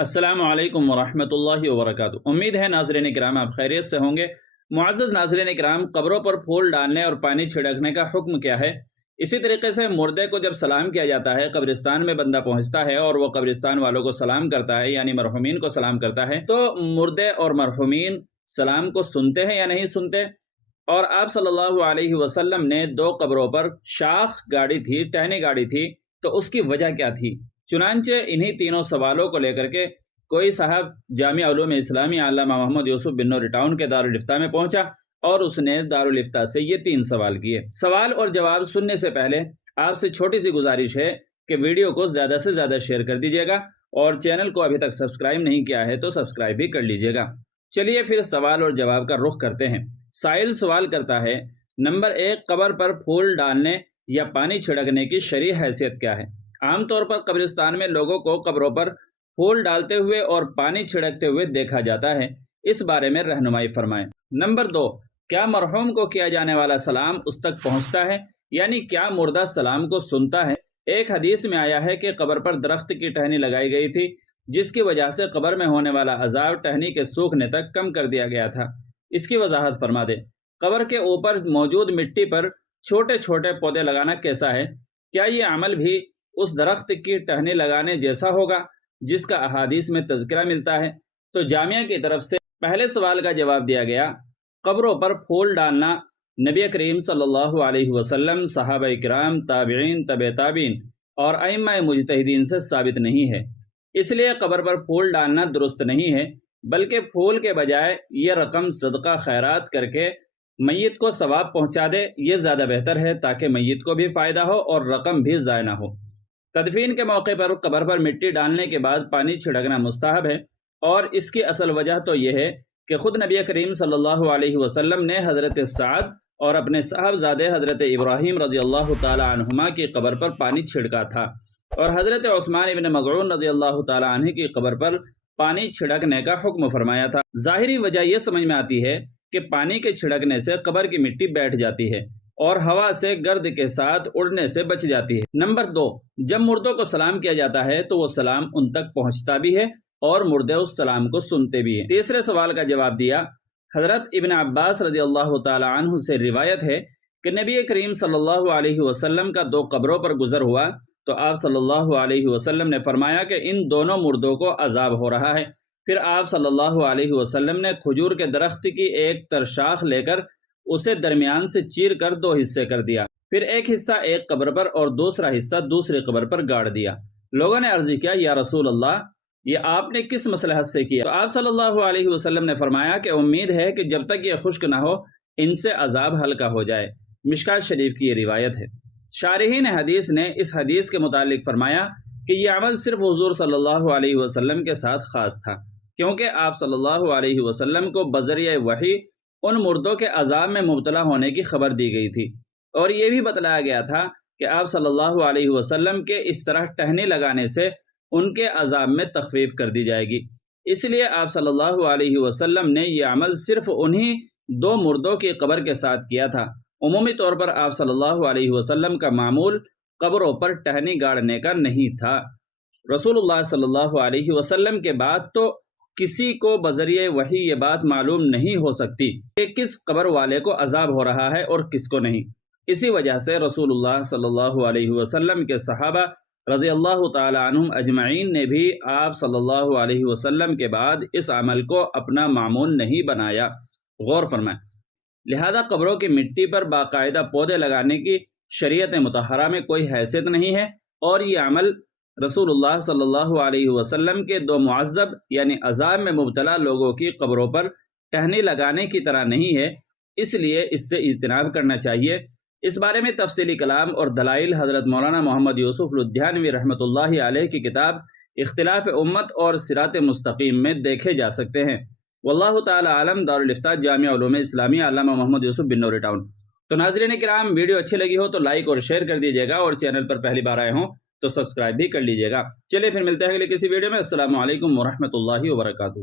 السلام علیکم ورحمۃ اللہ وبرکاتہ۔ امید ہے ناظرین کرام آپ خیریت سے ہوں گے۔ معزز ناظرین کرام، قبروں پر پھول ڈالنے اور پانی چھڑکنے کا حکم کیا ہے؟ اسی طریقے سے مردے کو جب سلام کیا جاتا ہے، قبرستان میں بندہ پہنچتا ہے اور وہ قبرستان والوں کو سلام کرتا ہے، یعنی مرحومین کو سلام کرتا ہے، تو مردے اور مرحومین سلام کو سنتے ہیں یا نہیں سنتے؟ اور آپ صلی اللہ علیہ وسلم نے 2 قبروں پر شاخ گاڑی تھی، ٹہنی گاڑی تھی، تو اس کی وجہ کیا تھی؟ چنانچہ انہی تینوں سوالوں کو لے کر کے کوئی صاحب جامعہ علوم اسلامی علامہ محمد یوسف بن نور ٹاؤن کے دارالفتہ میں پہنچا اور اس نے دارالفتہ سے یہ 3 سوال کیے۔ سوال اور جواب سننے سے پہلے آپ سے چھوٹی سی گزارش ہے کہ ویڈیو کو زیادہ سے زیادہ شیئر کر دیجیے گا، اور چینل کو ابھی تک سبسکرائب نہیں کیا ہے تو سبسکرائب بھی کر لیجیے گا۔ چلیے پھر سوال اور جواب کا رخ کرتے ہیں۔ سائل سوال کرتا ہے، نمبر 1، قبر پر پھول ڈالنے یا پانی چھڑکنے کی شرعی حیثیت کیا ہے؟ عام طور پر قبرستان میں لوگوں کو قبروں پر پھول ڈالتے ہوئے اور پانی چھڑکتے ہوئے دیکھا جاتا ہے، اس بارے میں رہنمائی فرمائیں۔ نمبر 2، کیا مرحوم کو کیا جانے والا سلام اس تک پہنچتا ہے؟ یعنی کیا مردہ سلام کو سنتا ہے؟ ایک حدیث میں آیا ہے کہ قبر پر درخت کی ٹہنی لگائی گئی تھی، جس کی وجہ سے قبر میں ہونے والا عذاب ٹہنی کے سوکھنے تک کم کر دیا گیا تھا۔ اس کی وضاحت فرما دے۔ قبر کے اوپر موجود مٹی پر چھوٹے چھوٹے پودے لگانا کیسا ہے؟ کیا یہ عمل بھی اس درخت کی ٹہنی لگانے جیسا ہوگا جس کا احادیث میں تذکرہ ملتا ہے؟ تو جامعہ کی طرف سے پہلے سوال کا جواب دیا گیا، قبروں پر پھول ڈالنا نبی کریم صلی اللہ علیہ وسلم، صحابہ کرام، تابعین، تبع تابعین اور ائمہ مجتہدین سے ثابت نہیں ہے، اس لیے قبر پر پھول ڈالنا درست نہیں ہے، بلکہ پھول کے بجائے یہ رقم صدقہ خیرات کر کے میت کو ثواب پہنچا دے، یہ زیادہ بہتر ہے، تاکہ میت کو بھی فائدہ ہو اور رقم بھی ضائع نہ ہو۔ تدفین کے موقع پر قبر پر مٹی ڈالنے کے بعد پانی چھڑکنا مستحب ہے، اور اس کی اصل وجہ تو یہ ہے کہ خود نبی کریم صلی اللہ علیہ وسلم نے حضرت سعد اور اپنے صاحبزادے حضرت ابراہیم رضی اللہ تعالی عنہما کی قبر پر پانی چھڑکا تھا، اور حضرت عثمان ابن مظعون رضی اللہ تعالی عنہ کی قبر پر پانی چھڑکنے کا حکم فرمایا تھا۔ ظاہری وجہ یہ سمجھ میں آتی ہے کہ پانی کے چھڑکنے سے قبر کی مٹی بیٹھ جاتی ہے اور ہوا سے گرد کے ساتھ اڑنے سے بچ جاتی ہے۔ نمبر 2، جب مردوں کو سلام کیا جاتا ہے تو وہ سلام ان تک پہنچتا بھی ہے اور مردے اس سلام کو سنتے بھی ہیں۔ تیسرے سوال کا جواب دیا، حضرت ابن عباس رضی اللہ تعالی عنہ سے روایت ہے کہ نبی کریم صلی اللہ علیہ وسلم کا 2 قبروں پر گزر ہوا تو آپ صلی اللہ علیہ وسلم نے فرمایا کہ ان دونوں مردوں کو عذاب ہو رہا ہے۔ پھر آپ صلی اللہ علیہ وسلم نے کھجور کے درخت کی ایک تر شاخ لے کر اسے درمیان سے چیر کر 2 حصے کر دیا، پھر ایک حصہ ایک قبر پر اور دوسرا حصہ دوسری قبر پر گاڑ دیا۔ لوگوں نے عرض کیا، یا رسول اللہ، یہ آپ نے کس مصلحت سے کیا؟ تو آپ صلی اللہ علیہ وسلم نے فرمایا کہ امید ہے کہ جب تک یہ خشک نہ ہو ان سے عذاب ہلکا ہو جائے۔ مشکوٰۃ شریف کی یہ روایت ہے۔ شارحین حدیث نے اس حدیث کے متعلق فرمایا کہ یہ عمل صرف حضور صلی اللہ علیہ وسلم کے ساتھ خاص تھا، کیونکہ آپ صلی اللہ علیہ وسلم کو بذریعہ وحی ان مردوں کے عذاب میں مبتلا ہونے کی خبر دی گئی تھی، اور یہ بھی بتلایا گیا تھا کہ آپ صلی اللہ علیہ وسلم کے اس طرح ٹہنی لگانے سے ان کے عذاب میں تخفیف کر دی جائے گی۔ اس لیے آپ صلی اللہ علیہ وسلم نے یہ عمل صرف انہی 2 مردوں کی قبر کے ساتھ کیا تھا۔ عمومی طور پر آپ صلی اللہ علیہ وسلم کا معمول قبروں پر ٹہنی گاڑنے کا نہیں تھا۔ رسول اللہ صلی اللہ علیہ وسلم کے بعد تو کسی کو بذریعہ وحی یہ بات معلوم نہیں ہو سکتی کہ کس قبر والے کو عذاب ہو رہا ہے اور کس کو نہیں۔ اسی وجہ سے رسول اللہ صلی اللہ علیہ وسلم کے صحابہ رضی اللہ تعالی عنہم اجمعین نے بھی آپ صلی اللہ علیہ وسلم کے بعد اس عمل کو اپنا معمول نہیں بنایا۔ غور فرمائیں۔ لہذا قبروں کی مٹی پر باقاعدہ پودے لگانے کی شریعت مطہرہ میں کوئی حیثیت نہیں ہے، اور یہ عمل رسول اللہ صلی اللہ علیہ وسلم کے 2 معذب یعنی عذاب میں مبتلا لوگوں کی قبروں پر ٹہنی لگانے کی طرح نہیں ہے، اس لیے اس سے اجتناب کرنا چاہیے۔ اس بارے میں تفصیلی کلام اور دلائل حضرت مولانا محمد یوسف لدھیانوی رحمۃ اللہ علیہ کی کتاب اختلاف امت اور صراط مستقیم میں دیکھے جا سکتے ہیں۔ واللہ تعالی عالم۔ دارالفتہ جامعہ علوم اسلامی علامہ محمد یوسف بن نور ٹاؤن۔ تو ناظرین کرام، ویڈیو اچھی لگی ہو تو لائک اور شیئر کر دیجیے گا، اور چینل پر پہلی بار آئے ہوں تو سبسکرائب بھی کر لیجیے گا۔ چلیے پھر ملتے ہیں اگلے کسی ویڈیو میں۔ السلام علیکم ورحمۃ اللہ وبرکاتہ۔